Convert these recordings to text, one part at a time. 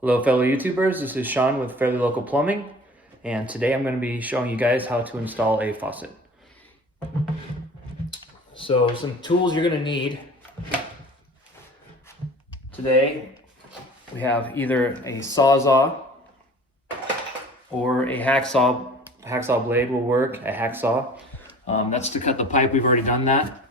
Hello fellow YouTubers, this is Sean with Fairly Local Plumbing, and today I'm going to be showing you guys how to install a faucet. So some tools you're going to need today, we have either a Sawzall or a hacksaw. A hacksaw blade will work, a hacksaw. That's to cut the pipe, we've already done that.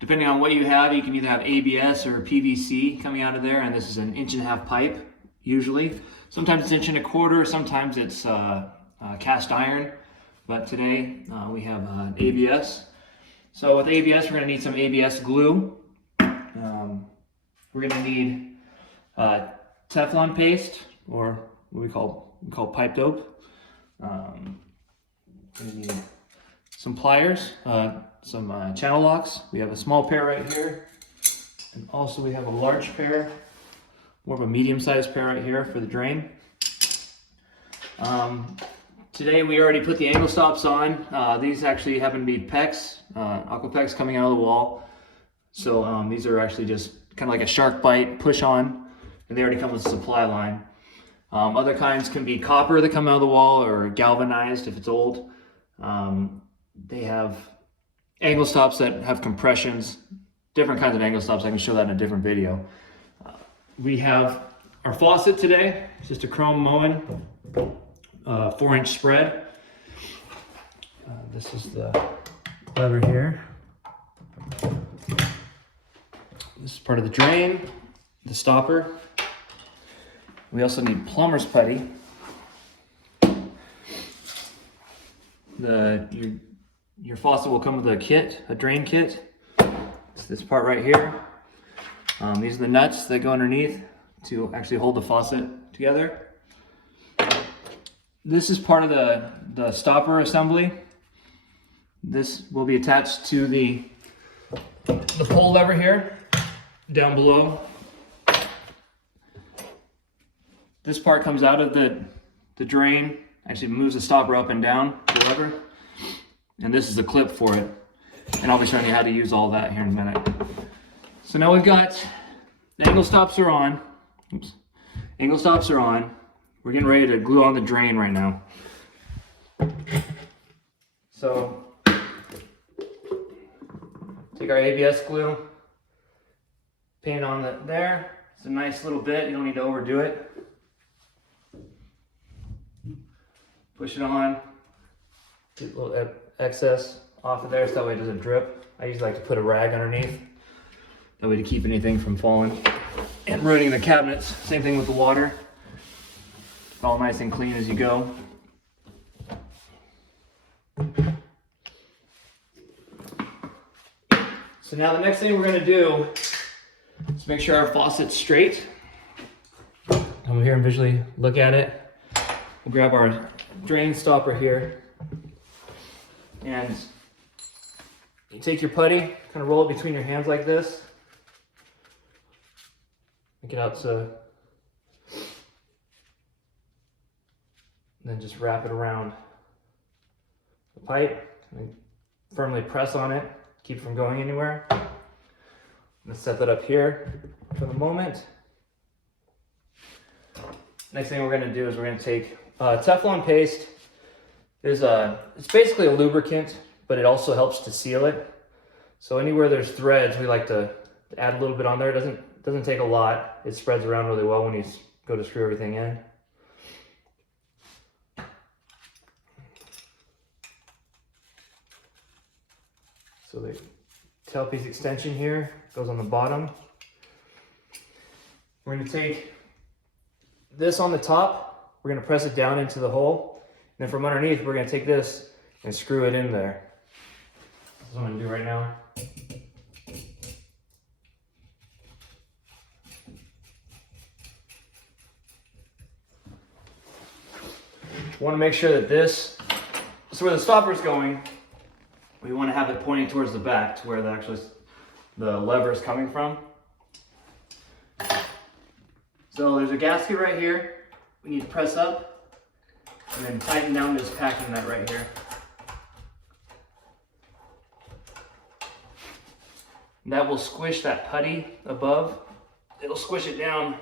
Depending on what you have, you can either have ABS or PVC coming out of there, and this is an 1.5-inch pipe, usually. Sometimes it's 1.25 inches, sometimes it's cast iron, but today we have ABS. So with ABS, we're going to need some ABS glue. We're going to need Teflon paste, or what we call pipe dope. We're going to need some pliers, some channel locks. We have a small pair right here, and also we have a large pair, more of a medium-sized pair right here for the drain. Today we already put the angle stops on. These actually happen to be PEX, aqua PEX coming out of the wall. So these are actually just kind of like a shark bite push on, and they already come with a supply line. Other kinds can be copper that come out of the wall, or galvanized if it's old. They have angle stops that have compressions, different kinds of angle stops. I can show that in a different video. We have our faucet today. It's just a chrome Moen 4-inch spread. This is the lever here. This is part of the drain, the stopper. We also need plumber's putty. Your faucet will come with a kit, a drain kit. It's this part right here. These are the nuts that go underneath to actually hold the faucet together. This is part of the stopper assembly. This will be attached to the pull lever here, down below. This part comes out of the drain, actually moves the stopper up and down, the lever. And this is the clip for it. And I'll be showing you how to use all that here in a minute. So now we've got, the angle stops are on. Oops. Angle stops are on. We're getting ready to glue on the drain right now. So, take our ABS glue, paint on there. It's a nice little bit, you don't need to overdo it. Push it on, get a little excess off of there so that way it doesn't drip. I usually like to put a rag underneath, that way to keep anything from falling and ruining the cabinets. Same thing with the water. It's all nice and clean as you go. So now the next thing we're going to do is make sure our faucet's straight. Come over here and visually look at it. We'll grab our drain stopper here, and you take your putty, kind of roll it between your hands like this. Make it out to, then just wrap it around the pipe and firmly press on it, keep it from going anywhere. I'm gonna set that up here for the moment. Next thing we're gonna do is we're gonna take Teflon paste. It's basically a lubricant, but it also helps to seal it. So anywhere there's threads, we like to add a little bit on there. It doesn't take a lot. It spreads around really well when you go to screw everything in. So the tailpiece extension here goes on the bottom. We're going to take this on the top. We're going to press it down into the hole. And then from underneath, we're going to take this and screw it in there. That's what I'm going to do right now. We want to make sure that this, so where the stopper is going, we want to have it pointing towards the back to where the lever is coming from. So there's a gasket right here. We need to press up and then tighten down this packing nut right here. And that will squish that putty above. It'll squish it down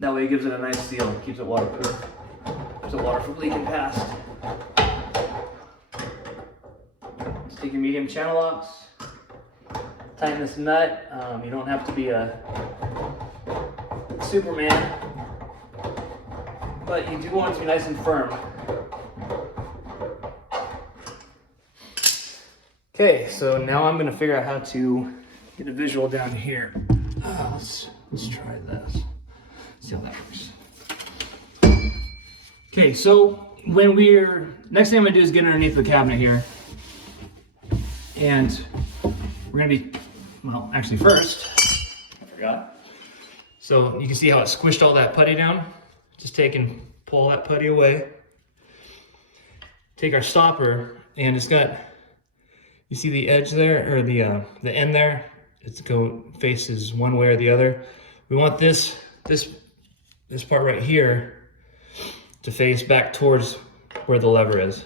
That way it gives it a nice seal, keeps it waterproof, keeps it water from leaking past. Let's take your medium channel locks, tighten this nut. You don't have to be a Superman, but you do want it to be nice and firm. Okay, so now I'm gonna figure out how to get a visual down here. Let's try this. See how that works. Okay, so next thing I'm gonna do is get underneath the cabinet here. And we're gonna well, actually first, I forgot. So you can see how it squished all that putty down. Just pull all that putty away. Take our stopper, and it's got, you see the edge there, or the end there? Faces one way or the other. We want this part right here to face back towards where the lever is.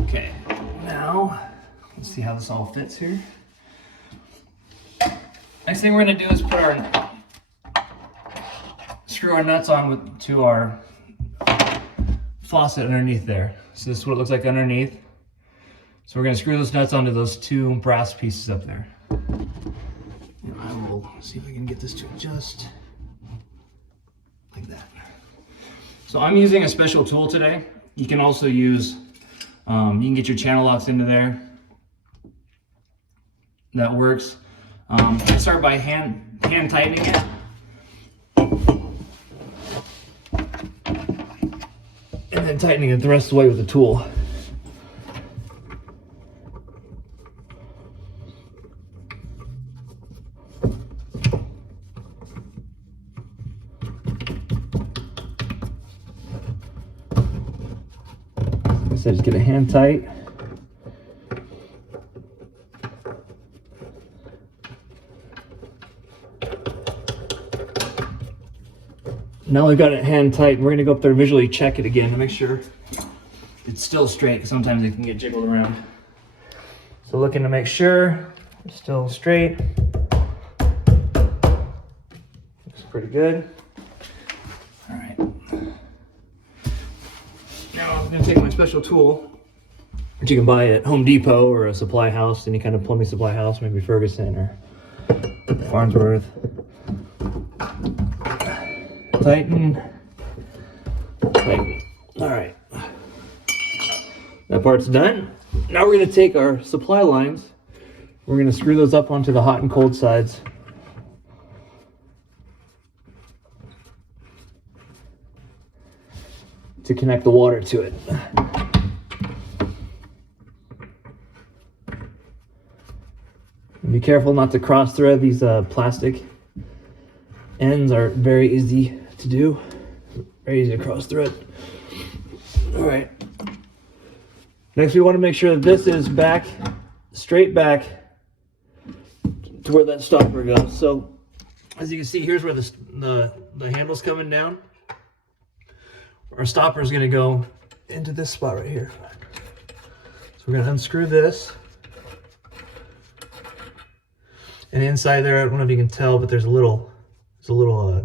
Okay, now let's see how this all fits here. Next thing we're gonna do is screw our nuts on to our faucet underneath there. So this is what it looks like underneath. So we're gonna screw those nuts onto those two brass pieces up there. And I will see if I can get this to adjust like that. So I'm using a special tool today. You can also use, you can get your channel locks into there. That works. I start by hand tightening it. And then tightening it the rest of the way with the tool. Like I said, just get a hand tight. Now we've got it hand tight, we're gonna go up there and visually check it again to make sure it's still straight, because sometimes it can get jiggled around. So looking to make sure it's still straight. Looks pretty good. All right. Now I'm gonna take my special tool, which you can buy at Home Depot or a supply house, any kind of plumbing supply house, maybe Ferguson or Farnsworth. Tighten. All right, that part's done. Now we're going to take our supply lines, we're going to screw those up onto the hot and cold sides. To connect the water to it. And be careful not to cross thread. These plastic ends are very easy to do, very easy to cross thread. All right. Next, we want to make sure that this is straight back to where that stopper goes. So, as you can see, here's where the handle's coming down. Our stopper is going to go into this spot right here. So we're going to unscrew this. And inside there, I don't know if you can tell, but there's a little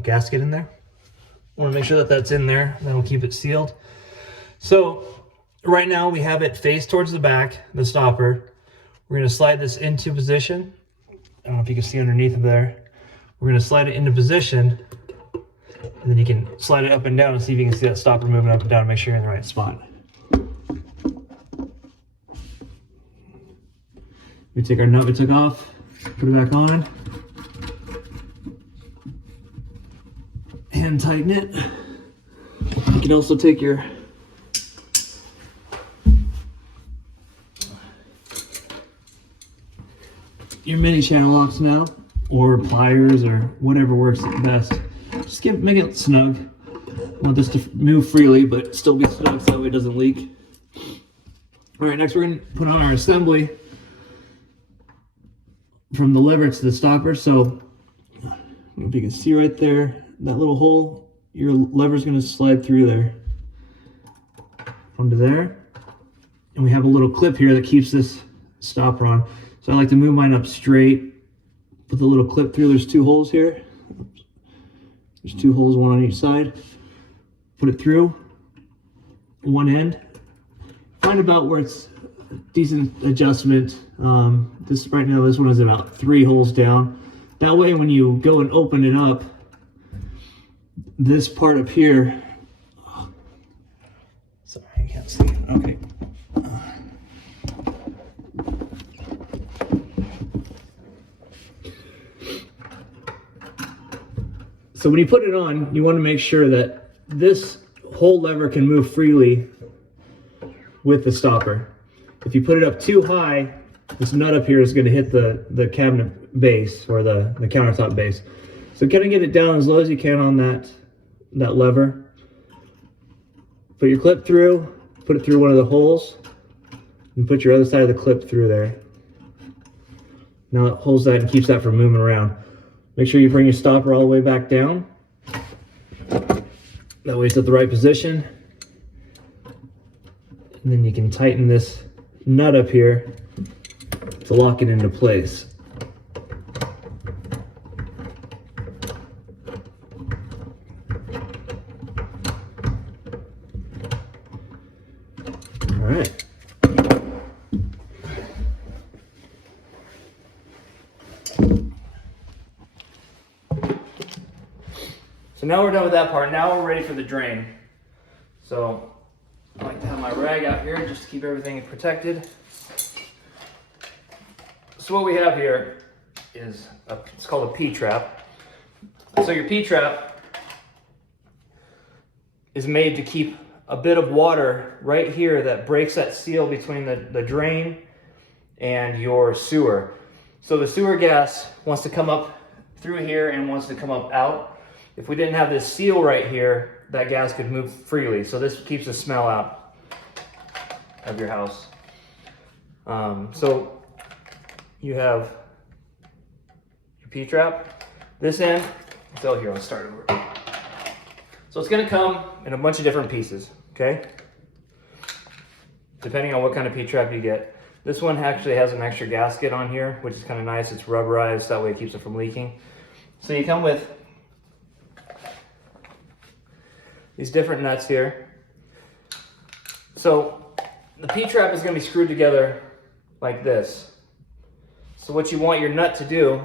gasket in there. I want to make sure that that's in there. That'll keep it sealed. So right now we have it faced towards the back, the stopper. We're going to slide this into position. I don't know if you can see underneath of there. We're going to slide it into position, and then you can slide it up and down and see if you can see that stopper moving up and down and make sure you're in the right spot. We take our nut we took off, put it back on. Hand tighten it. You can also take your mini channel locks now, or pliers, or whatever works best. Just make it snug. I want this to move freely, but still be snug so that way it doesn't leak. All right, next we're going to put on our assembly from the lever to the stopper. So, I don't know if you can see right there, that little hole, your lever's going to slide through there, onto there. And we have a little clip here that keeps this stopper on. So I like to move mine up straight put the little clip through. There's 2 holes here. There's 2 holes, one on each side. Put it through one end. Find about where it's a decent adjustment. This right now, this one is about 3 holes down. That way, when you go and open it up, this part up here. Sorry, I can't see. Okay. So when you put it on, you want to make sure that this whole lever can move freely with the stopper. If you put it up too high, this nut up here is going to hit the cabinet base or the countertop base. So kind of get it down as low as you can on that lever. Put your clip through, put it through one of the holes, and put your other side of the clip through there. Now it holds that and keeps that from moving around. Make sure you bring your stopper all the way back down. That way it's at the right position. And then you can tighten this nut up here to lock it into place. All right. So now we're done with that part. Now we're ready for the drain. So I like to have my rag out here just to keep everything protected. So what we have here is, it's called a P-trap. So your P-trap is made to keep a bit of water right here that breaks that seal between the drain and your sewer. So the sewer gas wants to come up through here and wants to come up out. If we didn't have this seal right here, that gas could move freely. So this keeps the smell out of your house. So you have your P-trap. This end, so here, I'll start over. So it's gonna come in a bunch of different pieces, okay? Depending on what kind of P-trap you get. This one actually has an extra gasket on here, which is kind of nice. It's rubberized, that way it keeps it from leaking. So you come with these different nuts here. So the P-trap is going to be screwed together like this. So what you want your nut to do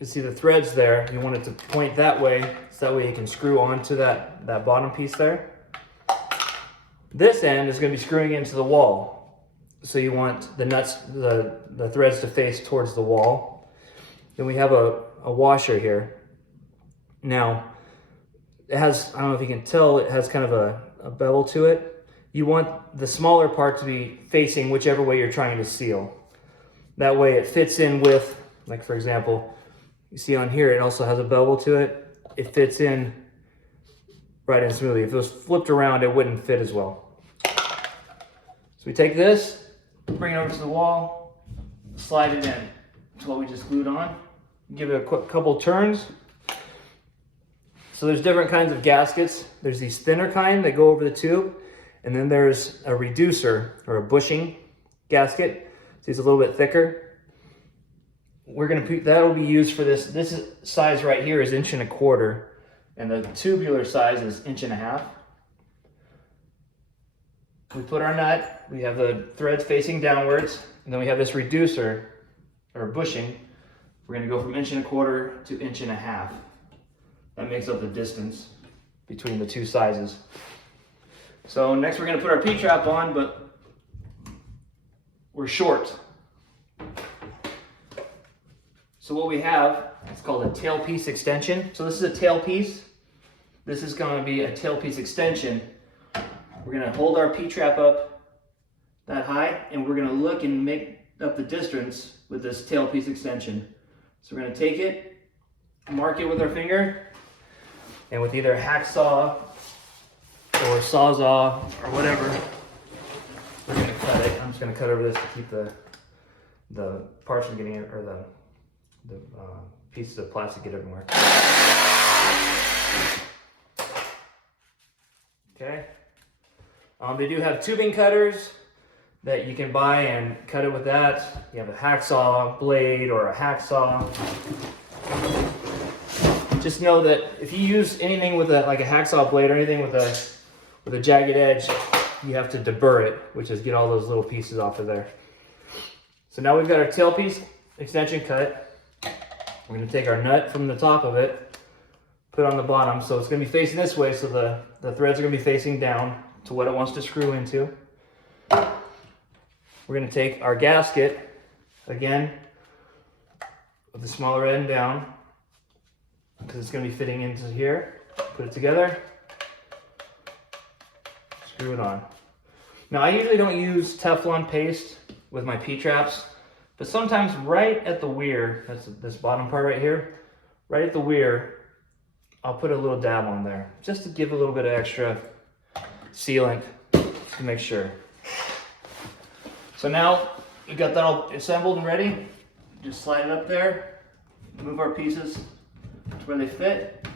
is, see the threads there, you want it to point that way, so that way you can screw onto that bottom piece there. This end is going to be screwing into the wall. So you want the nuts, the threads to face towards the wall. Then we have a washer here. Now, it has, I don't know if you can tell, it has kind of a bevel to it. You want the smaller part to be facing whichever way you're trying to seal. That way it fits in with, like for example, you see on here, it also has a bevel to it. It fits in right in smoothly. If it was flipped around, it wouldn't fit as well. So we take this, bring it over to the wall, slide it in. That's what we just glued on. Give it a quick couple turns. So there's different kinds of gaskets. There's these thinner kind that go over the tube, and then there's a reducer or a bushing gasket. So it's a little bit thicker. We're gonna put, that'll be used for this. This size right here is 1.25 inches, and the tubular size is 1.5 inches. We put our nut, we have the threads facing downwards, and then we have this reducer or bushing. We're gonna go from 1.25 inches to 1.5 inches. That makes up the distance between the two sizes. So next we're going to put our P-trap on, but we're short. So what we have, it's called a tailpiece extension. So this is a tailpiece. This is going to be a tailpiece extension. We're going to hold our P-trap up that high, and we're going to look and make up the distance with this tailpiece extension. So we're going to take it, mark it with our finger, and with either a hacksaw or sawzall or whatever, we're going to cut it. I'm just going to cut over this to keep the parts from getting, or the pieces of plastic get everywhere. Okay. They do have tubing cutters. that you can buy and cut it with that. You have a hacksaw blade or a hacksaw. Just know that if you use anything with like a hacksaw blade or anything with a jagged edge, you have to deburr it, which is get all those little pieces off of there. So now we've got our tailpiece extension cut. We're going to take our nut from the top of it, put it on the bottom, so it's going to be facing this way, so the threads are going to be facing down to what it wants to screw into. We're going to take our gasket, again, with the smaller end down, because it's going to be fitting into here. Put it together, screw it on. Now I usually don't use Teflon paste with my P-traps, but sometimes right at the weir, that's this bottom part right here, right at the weir, I'll put a little dab on there, just to give a little bit of extra sealant to make sure. So now we've got that all assembled and ready. Just slide it up there, move our pieces to where they fit.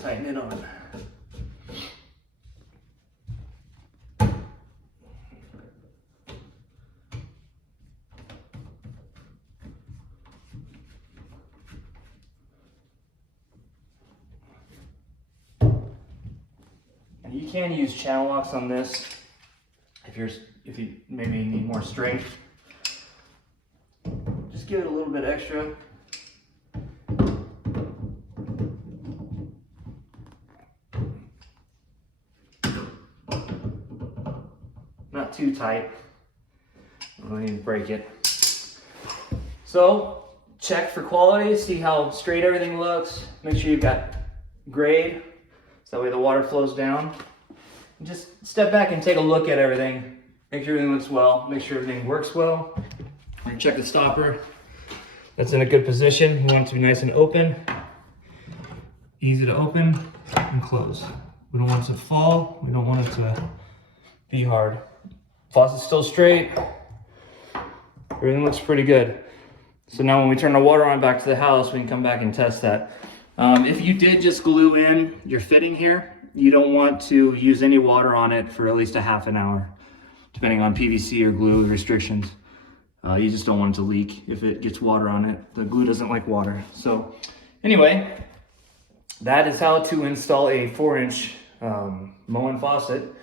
Tighten it on. You can use channel locks on this if you maybe need more strength. Just give it a little bit extra. Not too tight. I don't need to break it. So check for quality, see how straight everything looks. Make sure you've got grade, so that way the water flows down. And just step back and take a look at everything. Make sure everything looks well, make sure everything works well. And check the stopper. That's in a good position. You want it to be nice and open. Easy to open and close. We don't want it to fall. We don't want it to be hard. Faucet's still straight. Everything looks pretty good. So now when we turn the water on back to the house, we can come back and test that. If you did just glue in your fitting here, you don't want to use any water on it for at least a half an hour, depending on PVC or glue restrictions. You just don't want it to leak if it gets water on it. The glue doesn't like water. So anyway, that is how to install a 4-inch Moen faucet,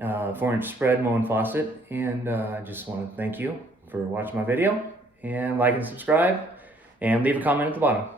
4-inch spread Moen faucet. And I just want to thank you for watching my video, and like and subscribe, and leave a comment at the bottom.